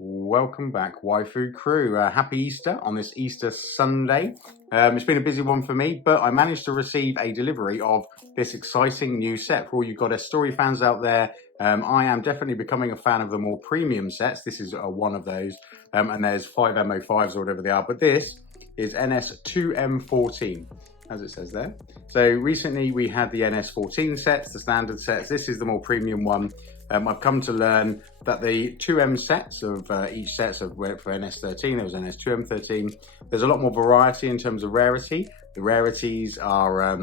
Welcome back, Waifu crew. Happy Easter on this Easter Sunday. It's been a busy one for me, but I managed to receive a delivery of this exciting new set. For all you Goddess Story fans out there, I am definitely becoming a fan of the more premium sets. This is one of those, and there's 5 MO5s or whatever they are, but this is NS-2M14, as it says there. So recently we had the NS-14 sets, the standard sets. This is the more premium one. I've come to learn that the 2M sets of each sets of for NS13, there was NS2M13. There's a lot more variety in terms of rarity. The rarities are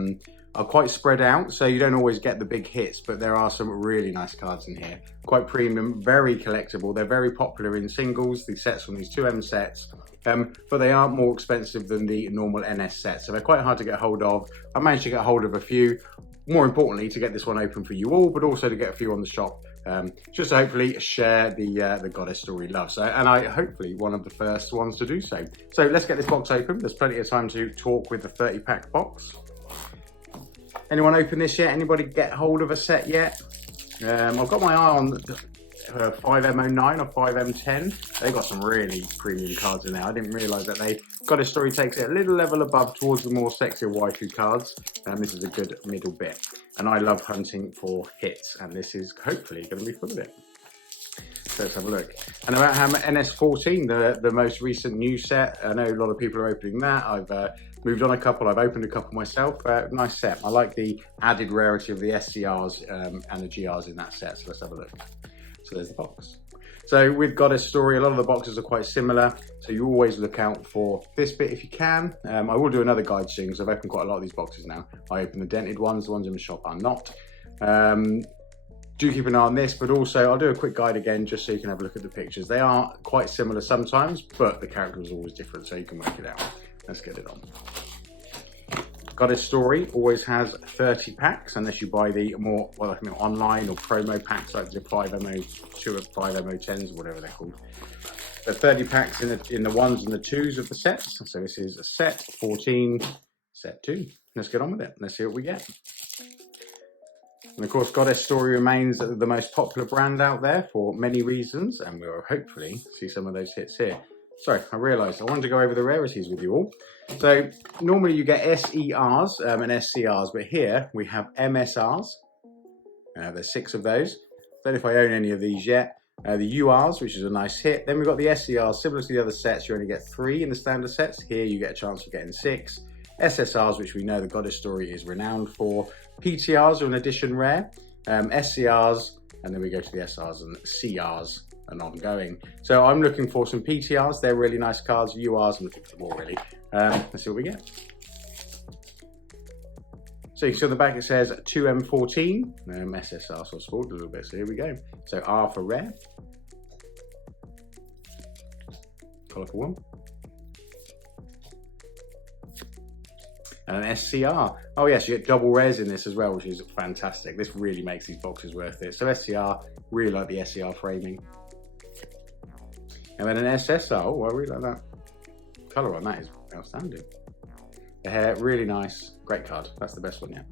quite spread out, so you don't always get the big hits, but there are some really nice cards in here. Quite premium, very collectible. They're very popular in singles, the sets from these 2M sets. But they are more expensive than the normal NS sets, so they're quite hard to get hold of. I managed to get hold of a few, more importantly to get this one open for you all, but also to get a few on the shop, just to hopefully share the Goddess Story love. So, and I hopefully one of the first ones to do so. So let's get this box open. There's plenty of time to talk with the 30-pack box. Anyone open this yet? Anybody get hold of a set yet? I've got my eye on 5MO9 or 5M10. They've got some really premium cards in there. I didn't realise that they Goddess Story takes it a little level above towards the more sexier waifu cards. This is a good middle bit. And I love hunting for hits, and this is hopefully going to be full of it. So let's have a look. And about how NS14, the most recent new set. I know a lot of people are opening that. I've moved on a couple. I've opened a couple myself. Nice set. I like the added rarity of the SCRs and the GRs in that set. So let's have a look. So there's the box. So with Goddess Story, a lot of the boxes are quite similar. So you always look out for this bit if you can. I will do another guide soon because I've opened quite a lot of these boxes now. I open the dented ones, the ones in the shop are not. Do keep an eye on this, but also I'll do a quick guide again just so you can have a look at the pictures. They are quite similar sometimes, but the character is always different, so you can work it out. Let's get it on. Goddess Story always has 30 packs unless you buy the more online or promo packs like the 5MO2 or 5MO10s or whatever they're called. So 30 packs in the ones and the twos of the sets. So this is a set 14, set 2. Let's get on with it. Let's see what we get. And of course, Goddess Story remains the most popular brand out there for many reasons, and we'll hopefully see some of those hits here. Sorry, I realised I wanted to go over the rarities with you all. So normally you get SERs and SCRs, but here we have MSRs. There's 6 of those. Don't know if I own any of these yet. The URs, which is a nice hit. Then we've got the SCRs, similar to the other sets, you only get 3 in the standard sets. Here you get a chance of getting 6. SSRs, which we know the Goddess Story is renowned for. PTRs are an edition rare. SCRs, and then we go to the SRs and CRs and ongoing. So I'm looking for some PTRs. They're really nice cards. URs, I'm looking for more really. Let's see what we get. So you can see on the back it says 2M14. SSR, so I spoiled a little bit. So here we go. So R for rare. Colourful one. And an SCR. Oh yes, you get double rares in this as well, which is fantastic. This really makes these boxes worth it. So SCR, really like the SCR framing. And then an SSR, oh I really like that. Colour on that is outstanding. The hair, really nice. Great card, that's the best one yet.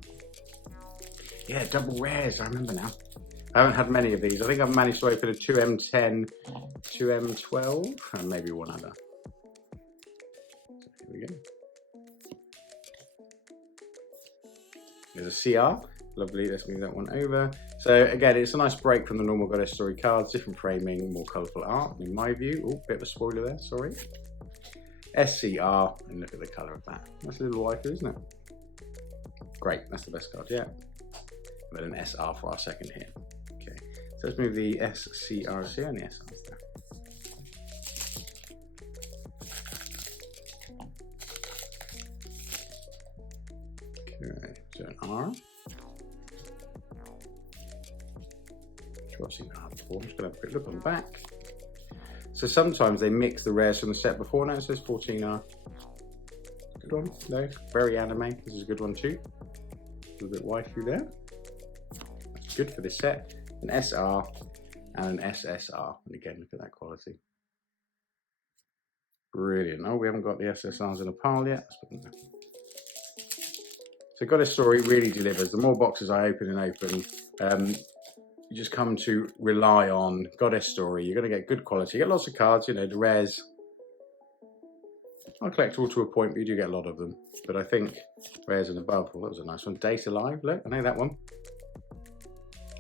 Yeah, double rares, I remember now. I haven't had many of these. I think I've managed to open a 2M10, 2M12, and maybe one other. So here we go. There's a CR, lovely, let's move that one over. So again, it's a nice break from the normal Goddess Story cards, different framing, more colourful art, in my view. Oh, bit of a spoiler there, sorry. SCR, and look at the colour of that. That's a little waifu, isn't it? Great, that's the best card yet. And then an SR for our second here. Okay, so let's move the SCRs here and the SRs there. Okay, so an R. Sure I've seen that before. I'm just going to have a quick look on the back. So sometimes they mix the rares from the set before. Now it says 14R. Good one, no, very anime. This is a good one too. A little bit waifu there. That's good for this set. An SR and an SSR. And again, look at that quality. Brilliant. Oh, we haven't got the SSRs in a pile yet. Let's put them there. So Goddess Story really delivers. The more boxes I open and open, you just come to rely on Goddess Story. You're going to get good quality. You get lots of cards, you know, the rares are collectible to a point, but you do get a lot of them. But I think rares and above, well, that was a nice one. Data Live, look, I know that one.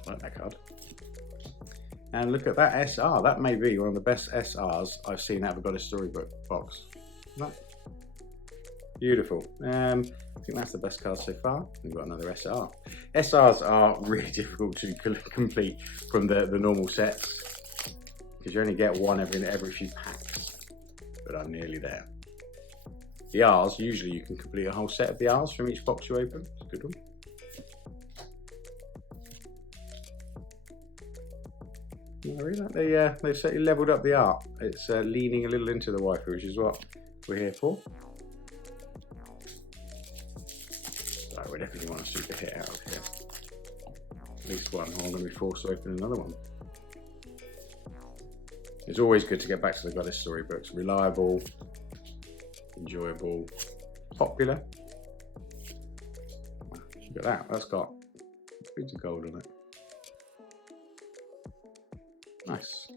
I like that card. And look at that SR. That may be one of the best SRs I've seen out of a Goddess Storybook box. Isn't that beautiful? I think that's the best card so far. We've got another SR. SRs are really difficult to complete from the normal sets because you only get one every few packs. But I'm nearly there. The R's, usually you can complete a whole set of the R's from each box you open. It's a good one. I really like they've certainly levelled up the art. It's leaning a little into the waifu, which is what we're here for. So we definitely want a super hit out of here. At least one, or I'm going to be forced to open another one. It's always good to get back to the Goddess Storybooks. Reliable, enjoyable, popular. Look at that, that's got bits of gold on it. Nice.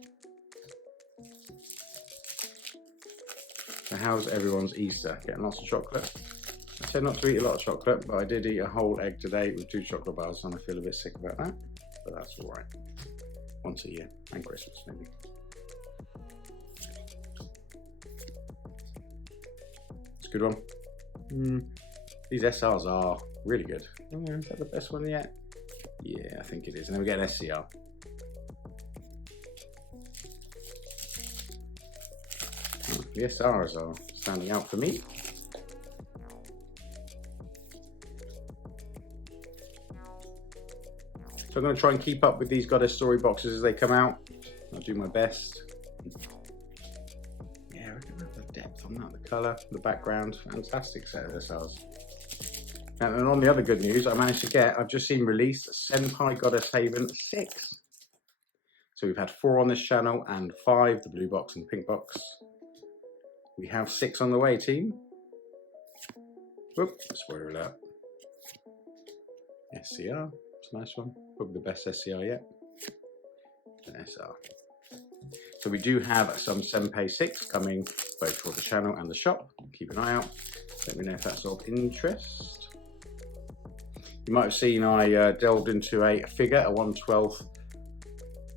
So how's everyone's Easter? Getting lots of chocolate? I said not to eat a lot of chocolate, but I did eat a whole egg today with 2 chocolate bars, and I feel a bit sick about that, but that's all right. Once a year, and Christmas maybe. It's a good one. These SRs are really good. Oh, is that the best one yet? Yeah, I think it is. And then we get an SCR. The SRs are standing out for me. So I'm going to try and keep up with these Goddess Story boxes as they come out. I'll do my best. Yeah, look at the depth on that, the colour, the background. Fantastic set of SRs. And on the other good news, I managed to get, I've just seen released Senpai Goddess Haven 6. So we've had 4 on this channel and 5, the blue box and pink box. We have 6 on the way, team. Whoop, spoiler alert. SCR, it's a nice one. Probably the best SCR yet. An SR. So we do have some Senpai 6 coming both for the channel and the shop. Keep an eye out. Let me know if that's of interest. You might have seen I delved into a figure, a 1/12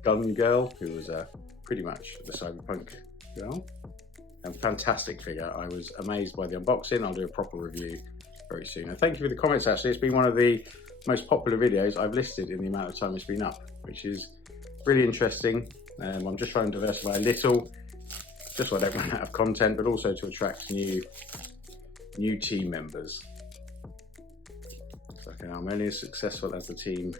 gun girl, who was pretty much the cyberpunk girl. A fantastic figure. I was amazed by the unboxing. I'll do a proper review very soon. And thank you for the comments, actually. It's been one of the most popular videos I've listed in the amount of time it's been up, which is really interesting. I'm just trying to diversify a little, just so I don't run out of content, but also to attract new team members. So I'm only as successful as the team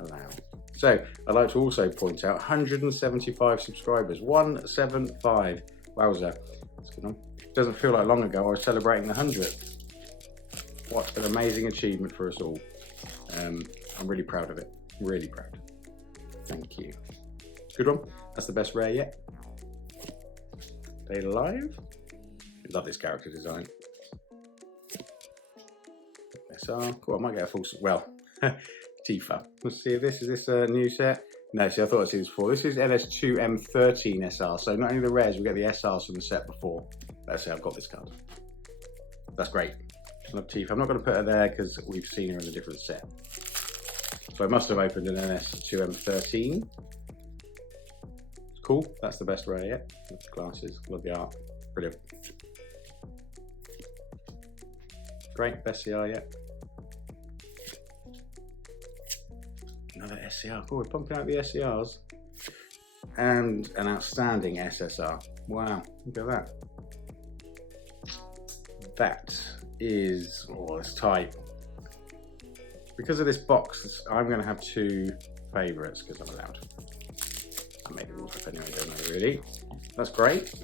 allow. So I'd like to also point out 175 subscribers, 175. Wowza. It doesn't feel like long ago I was celebrating the 100th. What an amazing achievement for us all. I'm really proud of it. Really proud. Thank you. Good one. That's the best rare yet. Stay alive. Love this character design. SR. Cool, I might get a full, well, Tifa. Let's see if this is a new set. No, see, I thought I'd seen this before. This is NS-2M14 SR. So not only the rares, we get the SRs from the set before. Let's say I've got this card. That's great. I love Tifa. I'm not going to put her there because we've seen her in a different set. So I must have opened an NS-2M13. It's cool. That's the best rare yet. Love the glasses. Love the art. Brilliant. Great. Best CR yet. Another SCR. Oh, we're pumping out the SCRs. And an outstanding SSR. Wow, look at that. That is, oh, it's tight. Because of this box, I'm going to have 2 favourites because I'm allowed. I made the rules up anyway, don't I, really? That's great.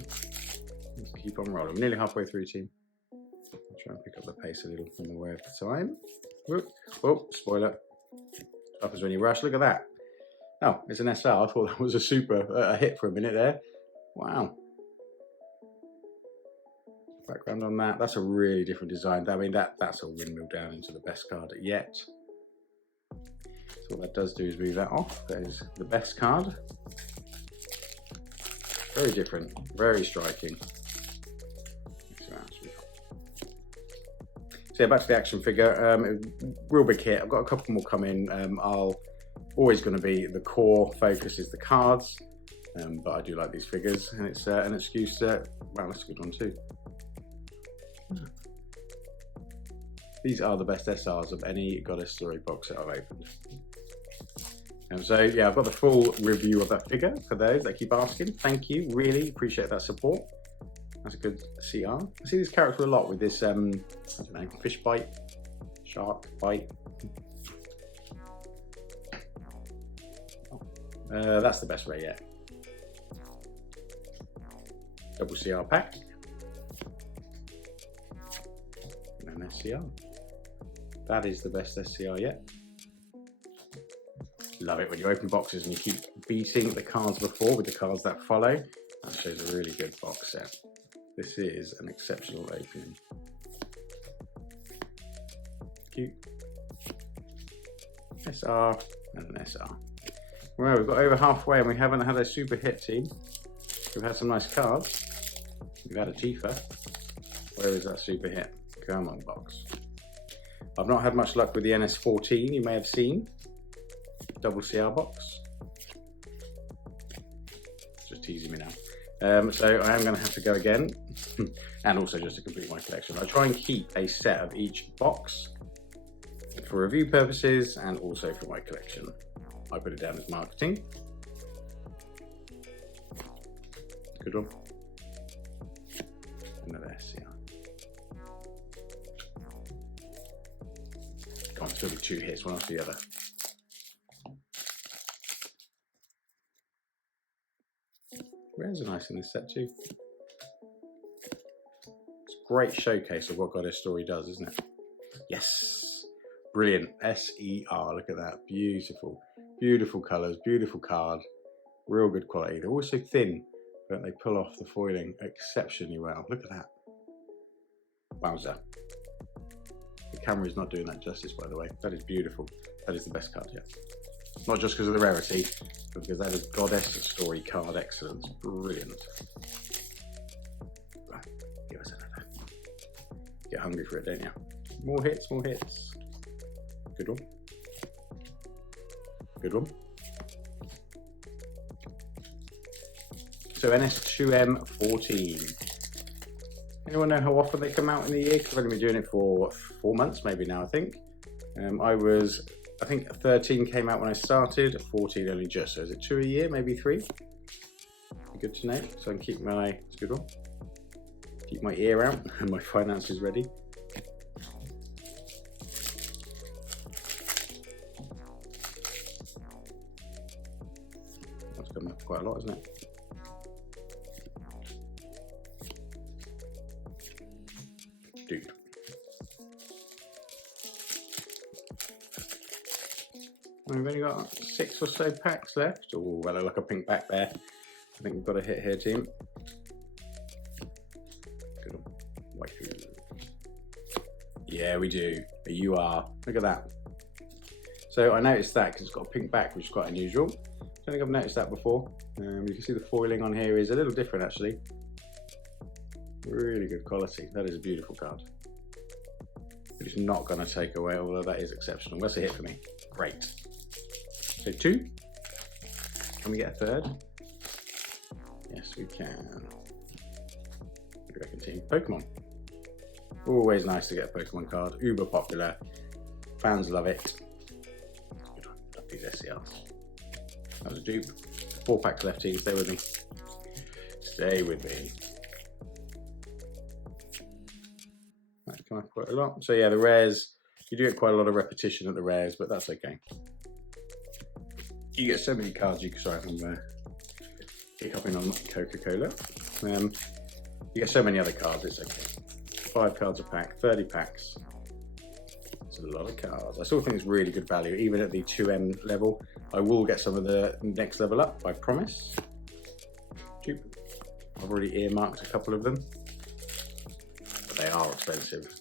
Let's keep on rolling. We're nearly halfway through, team. I'll try and pick up the pace a little in the way of the time. Whoop. Oh, spoiler. Up as when you rush. Look at that. Oh, it's an SR. I thought that was a super hit for a minute there. Wow. Background on that. That's a really different design. I mean, that's a windmill down into the best card yet. So what that does do is move that off. That is the best card. Very different, very striking. So yeah, back to the action figure. Real big hit. I've got a couple more coming. Always going to be the core focus is the cards, but I do like these figures, and it's an excuse to. Wow, that's a good one too. These are the best SRs of any Goddess Story box that I've opened. So yeah, I've got the full review of that figure for those that keep asking. Thank you, really appreciate that support. That's a good CR. I see this character a lot with this, I don't know, fish bite, shark bite. That's the best way yet. Double CR pack. And an SCR. That is the best SCR yet. Love it when you open boxes and you keep beating the cards before with the cards that follow. That shows a really good box set. This is an exceptional opening. Cute. SR and an SR. Well, we've got over halfway and we haven't had a super hit team. We've had some nice cards. We've had a Tifa. Where is that super hit? Come on, box. I've not had much luck with the NS-14, you may have seen. Double CR box. Just teasing me now. So I am going to have to go again, and also just to complete my collection. I try and keep a set of each box for review purposes and also for my collection. I put it down as marketing. Good one. Another SCR. Come on, it's going to be 2 hits, one after the other. Rares are nice in this set too. It's a great showcase of what Goddess Story does, isn't it? Yes! Brilliant. SER, look at that. Beautiful. Beautiful colours, beautiful card. Real good quality. They're also thin, but they pull off the foiling exceptionally well. Look at that. Wowza. The camera is not doing that justice, by the way. That is beautiful. That is the best card yet. Not just because of the rarity, but because that is Goddess Story card excellence. Brilliant. Right, give us another. Get hungry for it, don't you? More hits, more hits. Good one. Good one. So NS-2M14. Anyone know how often they come out in the year? Because I've only been doing it for 4 months, maybe now, I think. I think 13 came out when I started, 14 only just. So is it 2 a year, maybe 3? Good to know. So I can keep my, it's a good one. Keep my ear out and my finances ready. That's coming up quite a lot, isn't it? Dude. We've only got 6 or so packs left. Oh, well, I like a pink back there. I think we've got a hit here, team. Good on. Waifu. Yeah, we do. You are. Look at that. So I noticed that because it's got a pink back, which is quite unusual. I don't think I've noticed that before. You can see the foiling on here is a little different, actually. Really good quality. That is a beautiful card. It's not going to take away, although that is exceptional. That's a hit for me. Great. So 2. Can we get a 3rd? Yes, we can. What do you reckon, team? Pokemon. Always nice to get a Pokemon card. Uber popular. Fans love it. Good one. Love these SCRs. That was a dupe. 4 packs left, team. Stay with me. Stay with me. That's come up quite a lot. So yeah, the rares. You do get quite a lot of repetition at the rares, but that's okay. You get so many cards. You can sorry, I'm hiccuping on Coca-Cola. You get so many other cards. It's okay. 5 cards a pack, 30 packs. It's a lot of cards. I still think it's really good value, even at the 2M level. I will get some of the next level up, I promise. I've already earmarked a couple of them, but they are expensive.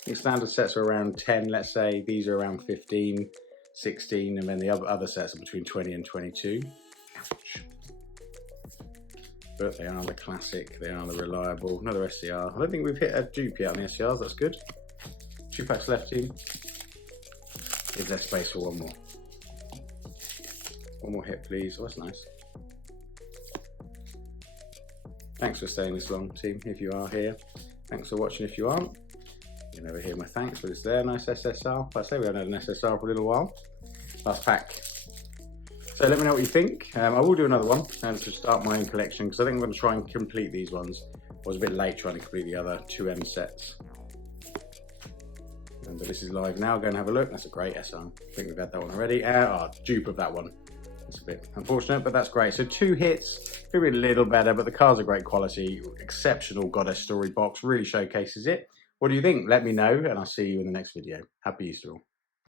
I think standard sets are around 10, let's say. These are around 15, 16, and then the other sets are between 20 and 22. Ouch. But they are the classic, they are the reliable. Another SCR. I don't think we've hit a dupe yet on the SCRs, that's good. 2 packs left, team. Is there space for one more? One more hit, please. Oh, that's nice. Thanks for staying this long, team, if you are here. Thanks for watching if you aren't. You never hear my thanks, but it's there. Nice SSR. I say we haven't had an SSR for a little while. Last pack. So let me know what you think. I will do another one to start my own collection, because I think I'm going to try and complete these ones. I was a bit late trying to complete the other 2M sets. But this is live now. Go and have a look. That's a great SR. I think we've had that one already. Dupe of that one. It's a bit unfortunate, but that's great. So 2 hits, maybe a little better, but the cards are great quality. Exceptional Goddess story box, really showcases it. What do you think? Let me know, and I'll see you in the next video. Happy Easter all.